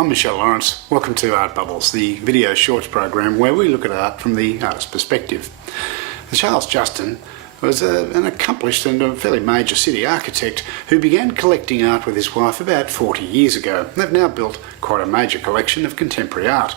I'm Michelle Lawrence. Welcome to Art Bubbles, the video shorts program where we look at art from the artist's perspective. Charles Justin was an accomplished and a fairly major city architect who began collecting art with his wife about 40 years ago. They've now built quite a major collection of contemporary art.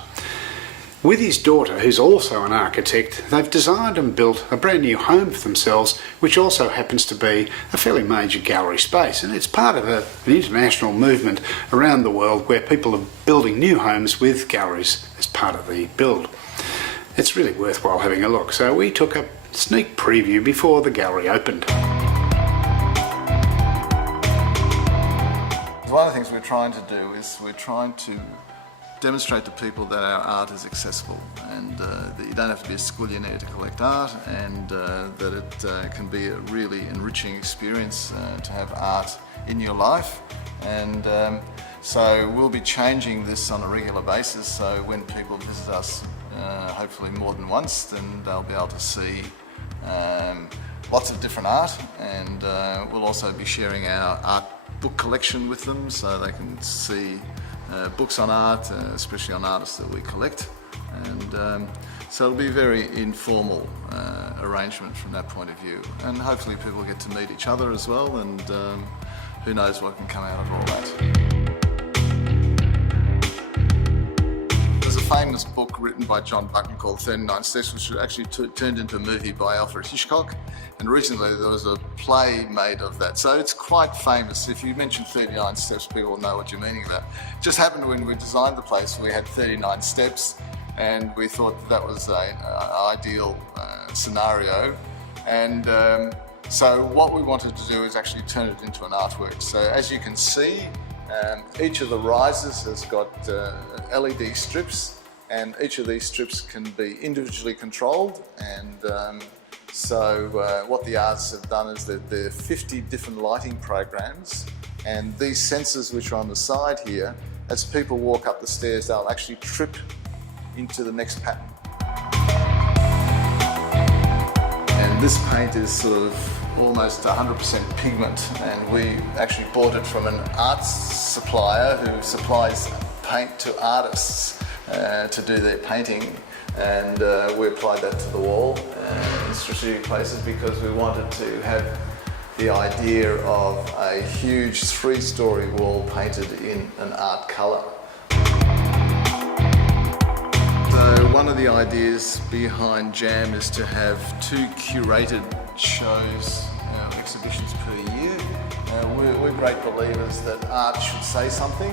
With his daughter, who's also an architect, they've designed and built a brand new home for themselves, which also happens to be a fairly major gallery space. And it's part of an international movement around the world where people are building new homes with galleries as part of the build. It's really worthwhile having a look. So we took a sneak preview before the gallery opened. One of the things we're trying to do is we're trying to demonstrate to people that our art is accessible and that you don't have to be a schoolyanaire to collect art, and that it can be a really enriching experience to have art in your life. And so we'll be changing this on a regular basis, so when people visit us, hopefully more than once, then they'll be able to see lots of different art, and we'll also be sharing our art book collection with them so they can see books on art, especially on artists that we collect. And so it'll be a very informal arrangement from that point of view, and hopefully people get to meet each other as well, and who knows what can come out of all that. There's a famous book written by John Buchan called 39 Steps, which was actually turned into a movie by Alfred Hitchcock, and recently there was a play made of that. So it's quite famous. If you mention 39 Steps, people will know what you're meaning about. It just happened when we designed the place, we had 39 steps, and we thought that was an ideal scenario. And so what we wanted to do is actually turn it into an artwork. So as you can see, each of the risers has got LED strips, and each of these strips can be individually controlled. And so what the artists have done is that there are 50 different lighting programs, and these sensors which are on the side here, as people walk up the stairs, they'll actually trip into the next pattern. And this paint is sort of almost 100% pigment, and we actually bought it from an art supplier who supplies paint to artists to do their painting, and we applied that to the wall in strategic places because we wanted to have the idea of a huge 3-story wall painted in an art colour. So one of the ideas behind JAM is to have 2 curated shows, exhibitions per year. We're great believers that art should say something,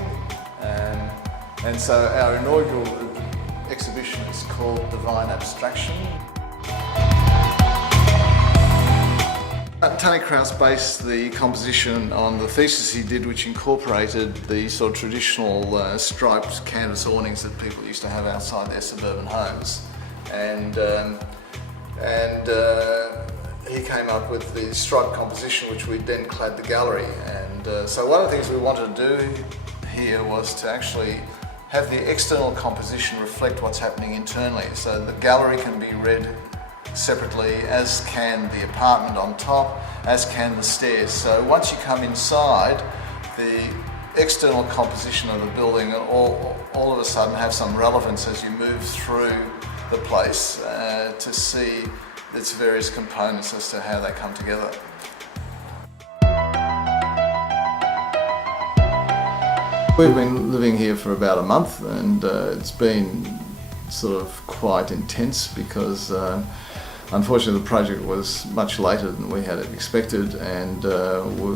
and so our inaugural exhibition is called Divine Abstraction. Tony Kraus based the composition on the thesis he did, which incorporated the sort of traditional striped canvas awnings that people used to have outside their suburban homes. And he came up with the striped composition, which we then clad the gallery. And so one of the things we wanted to do here was to actually have the external composition reflect what's happening internally. So the gallery can be read separately, as can the apartment on top, as can the stairs. So once you come inside, the external composition of the building all of a sudden have some relevance as you move through the place to see its various components as to how they come together. We've been living here for about a month, and it's been sort of quite intense because unfortunately the project was much later than we had expected, and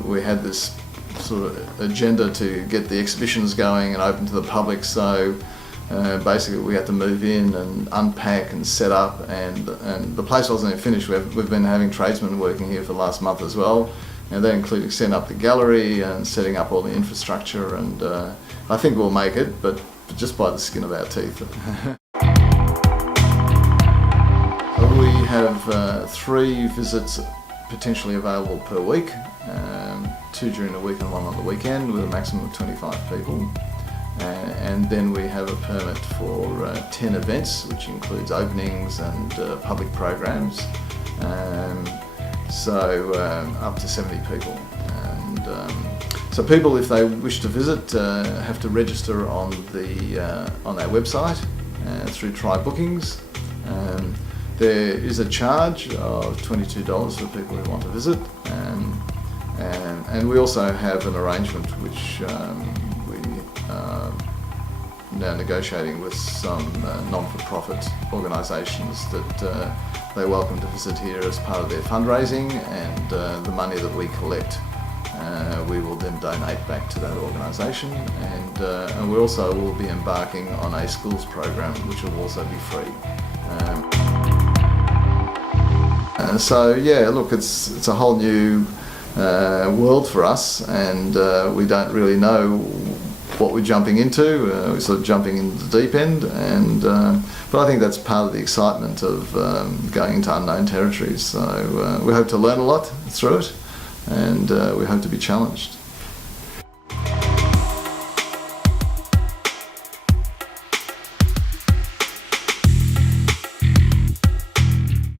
we had this sort of agenda to get the exhibitions going and open to the public. So basically we had to move in and unpack and set up, and the place wasn't even finished. We've been having tradesmen working here for the last month as well, and that included setting up the gallery and setting up all the infrastructure, and I think we'll make it, but just by the skin of our teeth. We have 3 visits potentially available per week, 2 during the week and 1 on the weekend, with a maximum of 25 people. And then we have a permit for 10 events, which includes openings and public programs. So up to 70 people. And So people, if they wish to visit, have to register on our website through Try Bookings. There is a charge of $22 for people who want to visit, and we also have an arrangement which we are now negotiating with some non-for-profit organisations that they're welcome to visit here as part of their fundraising, and the money that we collect we will then donate back to that organisation, and we also will be embarking on a schools program which will also be free. So yeah, look, it's a whole new world for us, and we don't really know what we're jumping into. We're sort of jumping into the deep end, and but I think that's part of the excitement of going into unknown territories. So we hope to learn a lot through it, and we hope to be challenged.